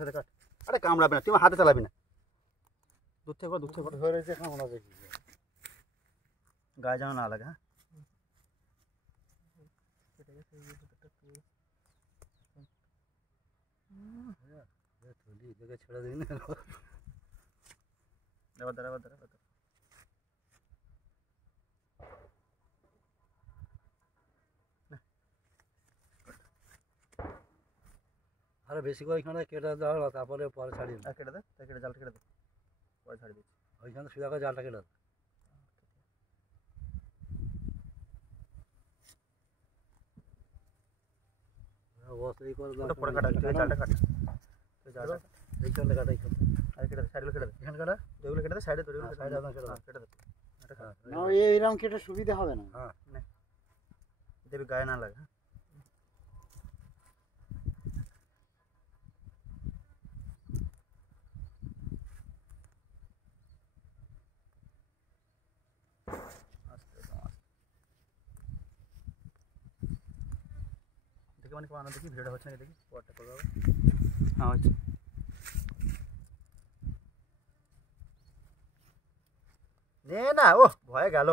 সাথে কাট। আরে কামড়াবে না, তুই আমার হাতে চালাবি না। দূর থেকে ধরেছে কামড়াবে কি গায়ে যেন না লাগে। হ্যাঁ ছেড়ে দিবি না। এবার দাঁড়া আরে বেশি করে এখানে কেটে দেওয়া, তারপরে পরে ছাড়িয়ে কেটে দে, কেটে জালটা কেটে দে, পরে ছাড়িয়ে দিচ্ছি। ওইখানে সোজা করে জালটা কেটে দে। পরে কাটা, জালটা কাটা, এই চালটা কাটা, আর কেটে দে, সাইডগুলো কেটে দে, এখানে কাটা, যেগুলো কেটে দে সাইডে, তোর সাইডে কেটে দে। না এইরকম কেটে সুবিধা হবে না। হ্যাঁ দেবি গায়ে না লাগে। দেখি মানে আনা দেখি ভিডিওটা হচ্ছে নাকি, দেখি পরটা করবো। হ্যাঁ হচ্ছে। নে না, ও ভয়ে গেল।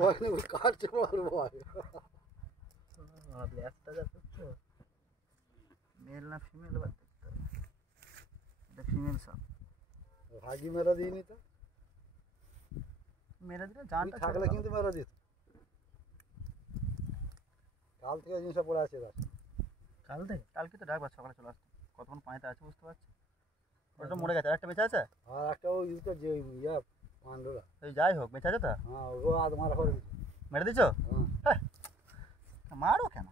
ভয় নেই, কাটছে ভয়। মেল না ফিমেল এবার দেখতে হবে। এটা ফিমেল সাপ। ভাগি মেরা দিইনি তো, মেরে দিলে জানটা থাকলে কিন্তু মেরা দিত। কাল থেকে জিনিসটা পড়ে আছে। কাল থেকে? কালকে তো ডাকবার সকালে চলে আসতো। কতক্ষণ পানিতে আছে বুঝতে পারছি। ওটা মরে গেছে, একটা বেঁচে আছে। আর একটা ওই যে ইয়া পান্ডুরা, এই যাই হোক বেঁচে আছে তো। হ্যাঁ ও আজ মারা করে মেরে দিছো? হ্যাঁ মারো কেন?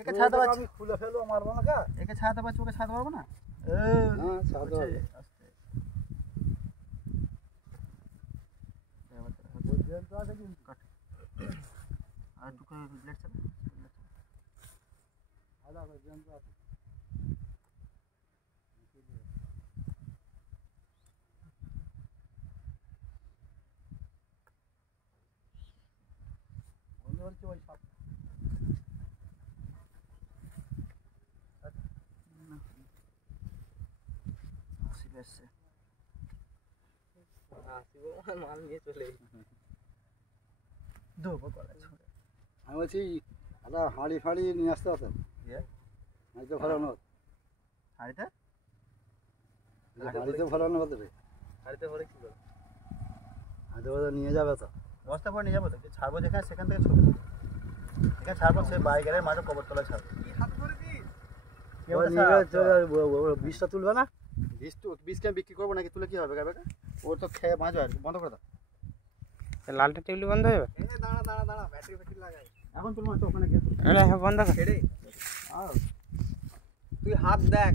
একে ছাড়তে পারছি, আমি খুলে ফেলবো, মারবো না কা? একে ছাড়তে পারছি, ওকে ছাড়তে পারবো না। হ্যাঁ ছাড়তে হবে। আর টুকু ব্লেড চালা, ওই সাপ মাল নিয়ে চলে দেবো গলায় ছুঁড়ে। আমি বলছি একটা হাঁড়ি ফাঁড়ি নিয়ে আসতে হবে। হাঁড়িতে ভরানো, হাঁড়িতে ভরানো হতে রে। হাঁড়িতে ভরে কী করবো? হাঁড়িতে ভরে নিয়ে যাবে তো, বস্তা করে নিয়ে যাবো তো। ছাড়বো যেখানে সেখান থেকে ছবি এখানে ছাড়বো, সে বাইকের মাঠে কবর তলায় ছাড়বো। বিষটা তুলবে না? বীজকে বিক্রি করবো নাকি? তুলে কি হবে? ও তো খেয়ে বাঁচবে। আর বন্ধ করে দাও, লালটা টিউলি বন্ধ হয়ে যাবে। দাঁড়া ব্যাটারি লাগাই। এখন তুলবো না তো, ওখানে বন্ধ কর। তুই হাত দেখ।